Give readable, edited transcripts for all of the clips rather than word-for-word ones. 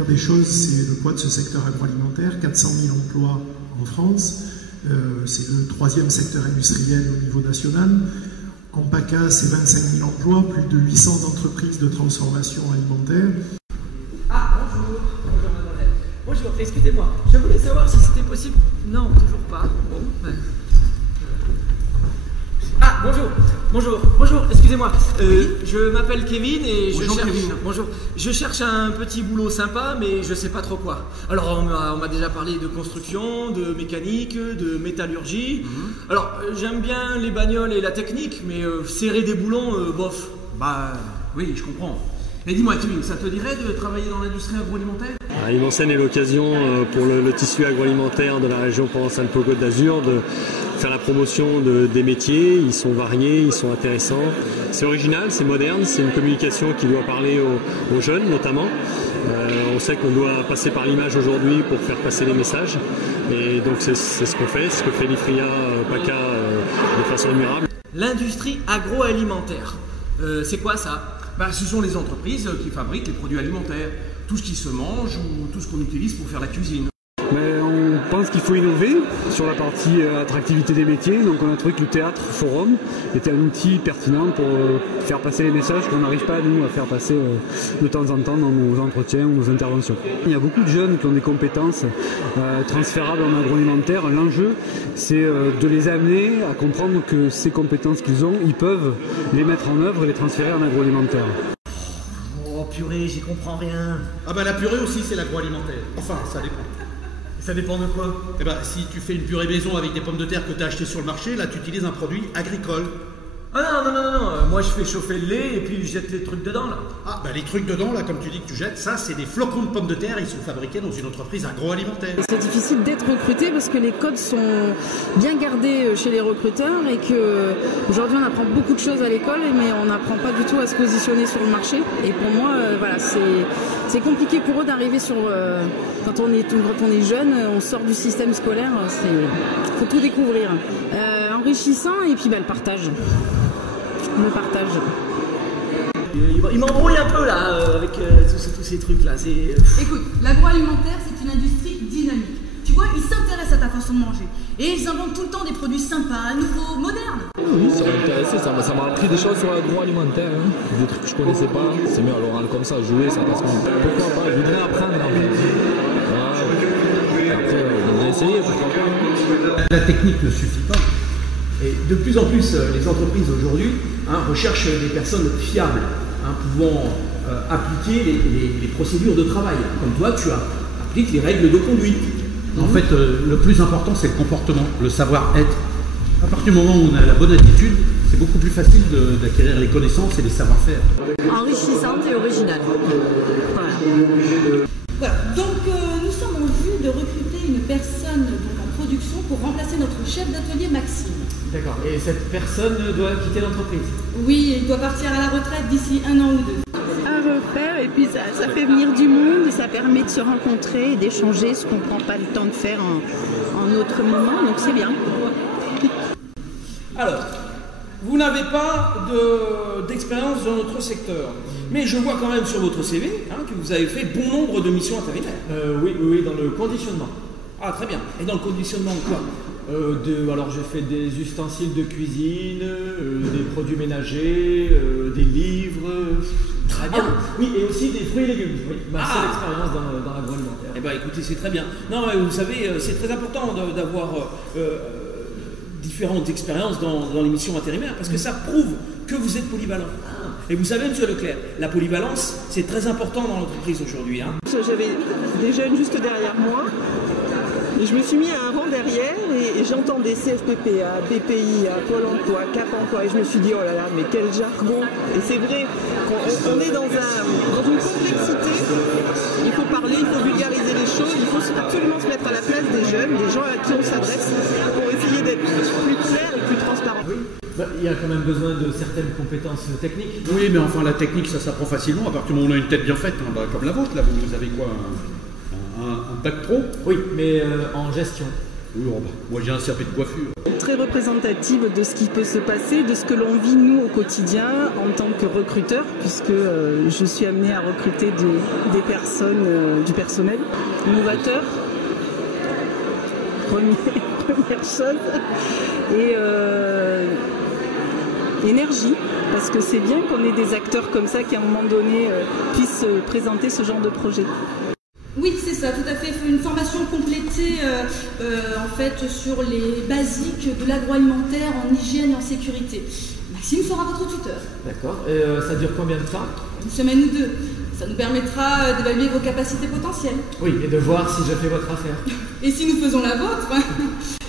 dire des choses, c'est le poids de ce secteur agroalimentaire, 400 000 emplois en France, c'est le 3e secteur industriel au niveau national. En PACA, c'est 25 000 emplois, plus de 800 entreprises de transformation alimentaire. Ah, bonjour. Bonjour, mademoiselle. Bonjour, excusez-moi. Je voulais savoir si c'était possible. Non, toujours pas. Bon, ben... Ah, bonjour, excusez-moi. Je m'appelle Kevin et je cherche un petit boulot sympa, mais je sais pas trop quoi. Alors, on m'a déjà parlé de construction, de mécanique, de métallurgie. Alors, j'aime bien les bagnoles et la technique, mais serrer des boulons, bof. Bah, oui, je comprends. Et dis-moi, Kevin, ça te dirait de travailler dans l'industrie agroalimentaire? Limancène est l'occasion pour le tissu agroalimentaire de la région Provence-Alpes-Côte d'Azur de faire la promotion des métiers. Ils sont variés, ils sont intéressants. C'est original, c'est moderne, c'est une communication qui doit parler aux jeunes notamment. On sait qu'on doit passer par l'image aujourd'hui pour faire passer les messages. Et donc c'est ce qu'on fait, ce que fait l'IFRIA PACA de façon admirable. L'industrie agroalimentaire, c'est quoi ça? Bah, ce sont les entreprises qui fabriquent les produits alimentaires. Tout ce qui se mange ou tout ce qu'on utilise pour faire la cuisine. Mais on pense qu'il faut innover sur la partie attractivité des métiers. Donc on a trouvé que le théâtre forum était un outil pertinent pour faire passer les messages qu'on n'arrive pas nous à faire passer de temps en temps dans nos entretiens ou nos interventions. Il y a beaucoup de jeunes qui ont des compétences transférables en agroalimentaire. L'enjeu, c'est de les amener à comprendre que ces compétences qu'ils ont, ils peuvent les mettre en œuvre et les transférer en agroalimentaire. Oh purée, j'y comprends rien. Ah bah la purée aussi c'est l'agroalimentaire. Enfin, ça dépend. Ça dépend de quoi? Eh ben, si tu fais une purée maison avec des pommes de terre que tu as achetées sur le marché, là tu utilises un produit agricole. Ah non, moi je fais chauffer le lait et puis je jette les trucs dedans là. Ah bah les trucs dedans là, comme tu dis que tu jettes, ça c'est des flocons de pommes de terre, ils sont fabriqués dans une entreprise agroalimentaire. C'est difficile d'être recruté parce que les codes sont bien gardés chez les recruteurs et que aujourd'hui on apprend beaucoup de choses à l'école mais on n'apprend pas du tout à se positionner sur le marché. Et pour moi, voilà, c'est compliqué pour eux d'arriver sur... quand on est jeune, on sort du système scolaire, faut tout découvrir. Enrichissant et puis le partage. Le partage. Il m'embrouille un peu là avec tous ces trucs là. Écoute, l'agroalimentaire c'est une industrie dynamique. Tu vois, ils s'intéressent à ta façon de manger. Et ils inventent tout le temps des produits sympas, nouveaux, modernes. Oui, ça m'a intéressé, ça m'a appris des choses sur l'agroalimentaire, hein. Des trucs que je connaissais pas. C'est mieux à l'oral comme ça, jouer, ça passe mieux. Pourquoi pas, je voudrais apprendre en fait. Voilà. Après, on devrait essayer, pourquoi pas. La technique ne suffit pas. Et de plus en plus, les entreprises aujourd'hui recherchent des personnes fiables, pouvant appliquer les procédures de travail. Comme toi, tu appliques les règles de conduite. En fait, le plus important, c'est le comportement, le savoir-être. À partir du moment où on a la bonne attitude, c'est beaucoup plus facile d'acquérir les connaissances et les savoir-faire. Enrichissante et originale. Voilà. Voilà, donc nous sommes en vue de recruter une personne en production pour remplacer notre chef d'atelier Maxime. D'accord, et cette personne doit quitter l'entreprise? Oui, il doit partir à la retraite d'ici 1 an ou 2. À refaire et puis ça fait venir du monde et ça permet de se rencontrer et d'échanger ce qu'on ne prend pas le temps de faire en autre moment, donc c'est bien. Alors, vous n'avez pas d'expérience dans notre secteur, mais je vois quand même sur votre CV que vous avez fait bon nombre de missions intérimaires. Oui, dans le conditionnement. Ah, très bien. Et dans le conditionnement, quoi? Alors j'ai fait des ustensiles de cuisine, des produits ménagers, des livres. Très bien. Oui, et aussi des fruits et légumes. Oui, ma seule expérience dans l'agroalimentaire. Eh bien, écoutez, c'est très bien. Non, mais vous savez, c'est très important d'avoir différentes expériences dans les missions intérimaires parce que ça prouve que vous êtes polyvalent. Et vous savez, monsieur Leclerc, la polyvalence, c'est très important dans l'entreprise aujourd'hui. J'avais des jeunes juste derrière moi. Et je me suis mis à un rang derrière et j'entendais CFPPA, BPI, Pôle emploi, Cap emploi et je me suis dit oh là là mais quel jargon. Et c'est vrai qu'on est dans une complexité, il faut parler, il faut vulgariser les choses, il faut absolument se mettre à la place des jeunes, des gens à qui on s'adresse pour essayer d'être plus clair et plus transparent. Il y a quand même besoin de certaines compétences techniques. Oui, mais enfin la technique ça s'apprend facilement à partir du moment où on a une tête bien faite, comme la vôtre, là vous avez quoi un bac pro? Oui, mais en gestion. Oui, moi j'ai un CAP de coiffure. Très représentative de ce qui peut se passer, de ce que l'on vit nous au quotidien en tant que recruteur, puisque je suis amenée à recruter des personnes, du personnel innovateur, première chose, et énergie, parce que c'est bien qu'on ait des acteurs comme ça qui à un moment donné puissent présenter ce genre de projet. Oui, c'est ça, tout à fait. Une formation complétée en fait sur les basiques de l'agroalimentaire en hygiène et en sécurité. Maxime sera votre tuteur. D'accord. Ça dure combien de temps? Une semaine ou deux. Ça nous permettra d'évaluer vos capacités potentielles. Oui, et de voir si je fais votre affaire. Et si nous faisons la vôtre.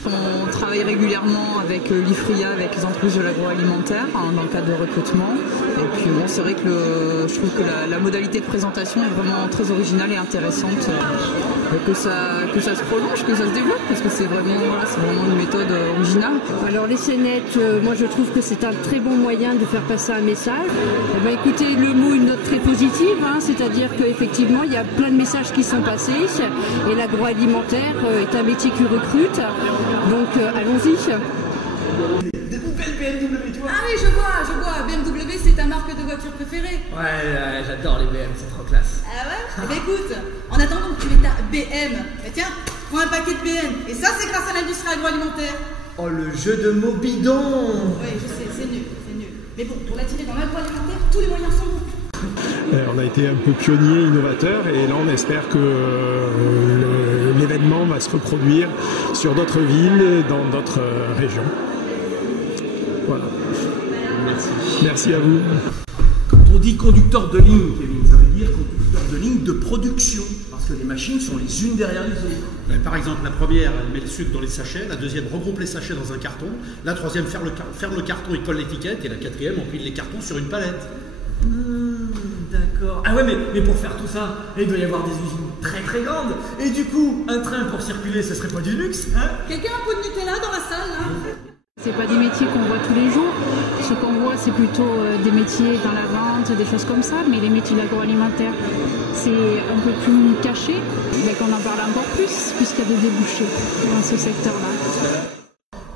On travaille régulièrement avec l'IFRIA, avec les entreprises de l'agroalimentaire, dans le cadre de recrutement. Et puis bon, c'est vrai que je trouve que la modalité de présentation est vraiment très originale et intéressante. Que ça se prolonge, que ça se développe, parce que c'est vraiment une méthode originale. Alors les scénettes, moi je trouve que c'est un très bon moyen de faire passer un message. Eh bien, écoutez, le mot, une note très positive, c'est-à-dire qu'effectivement il y a plein de messages qui sont passés et l'agroalimentaire est un métier qui recrute. Donc allons-y. Des belles BMW, toi? Ah oui, je vois. BMW, c'est ta marque de voiture préférée? Ouais, j'adore les BM, c'est trop classe. Ah ouais? Eh bien écoute, en attendant que tu mets ta BM, tiens, prends un paquet de BM. Et ça, c'est grâce à l'industrie agroalimentaire. Oh, le jeu de mots bidon! Oui, je sais, c'est nul. Mais bon, pour l'attirer dans l'agroalimentaire, tous les moyens sont bons. On a été un peu pionnier, innovateur, et là on espère que l'événement va se reproduire sur d'autres villes, dans d'autres régions. Voilà. Merci à vous. Quand on dit conducteur de ligne, Kevin, ça veut dire conducteur de ligne de production, parce que les machines sont les unes derrière les autres. Par exemple, la première, elle met le sucre dans les sachets, la deuxième regroupe les sachets dans un carton, la troisième ferme le carton et colle l'étiquette, et la quatrième empile les cartons sur une palette. D'accord. Ah ouais, mais pour faire tout ça, il doit y avoir des usines très très grandes. Et du coup, un train pour circuler, ce serait pas du luxe, hein? Quelqu'un a un pot de Nutella dans la salle, là? C'est pas des métiers qu'on voit tous les jours. Ce qu'on voit, c'est plutôt des métiers dans la vente, des choses comme ça. Mais les métiers de l'agroalimentaire, c'est un peu plus caché. Mais qu'on en parle encore plus, puisqu'il y a des débouchés dans ce secteur-là.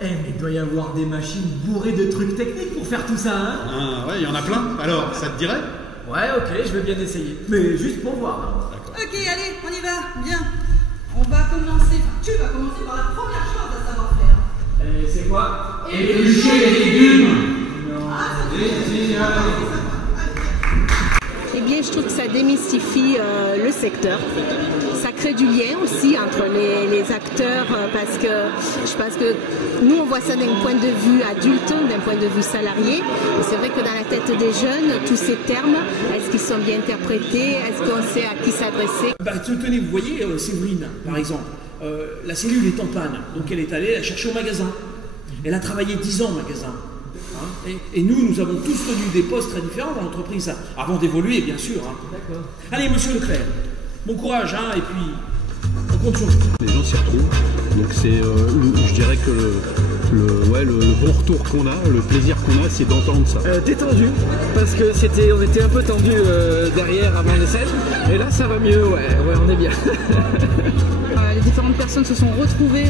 Mais il doit y avoir des machines bourrées de trucs techniques pour faire tout ça, hein? Ah ouais, il y en a plein. Alors, ça te dirait? Ouais, ok, je vais bien essayer. Mais juste pour voir. Ok, allez, on y va. Bien. On va commencer, tu vas commencer par la première chose à savoir faire. Et c'est quoi? Éplucher les légumes. Eh bien, je trouve que ça démystifie le secteur. Ça crée du lien aussi entre les acteurs parce que je pense que nous, on voit ça d'un point de vue adulte, d'un point de vue salarié. Et c'est vrai que dans la tête des jeunes, tous ces termes, est-ce qu'ils sont bien interprétés? Est-ce qu'on sait à qui s'adresser? Tenez, vous voyez, Séverine, par exemple, la cellule est en panne, donc elle est allée la chercher au magasin. Elle a travaillé 10 ans au magasin. Et nous avons tous tenu des postes très différents dans l'entreprise, avant d'évoluer, bien sûr. D'accord. Allez, monsieur Leclerc, bon courage, et puis on compte sur vous. Les gens s'y retrouvent, donc c'est, je dirais que le bon retour qu'on a, le plaisir qu'on a, c'est d'entendre ça. Détendu, parce que on était un peu tendu derrière avant les scènes, et là ça va mieux, ouais, on est bien. Les différentes personnes se sont retrouvées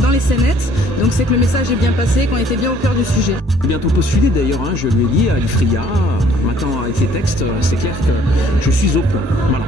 dans les scénettes, donc c'est que le message est bien passé, qu'on était bien au cœur du sujet. Bientôt postulé d'ailleurs, je lui ai dit à l'IFRIA, maintenant avec les textes, c'est clair que je suis au point. Voilà.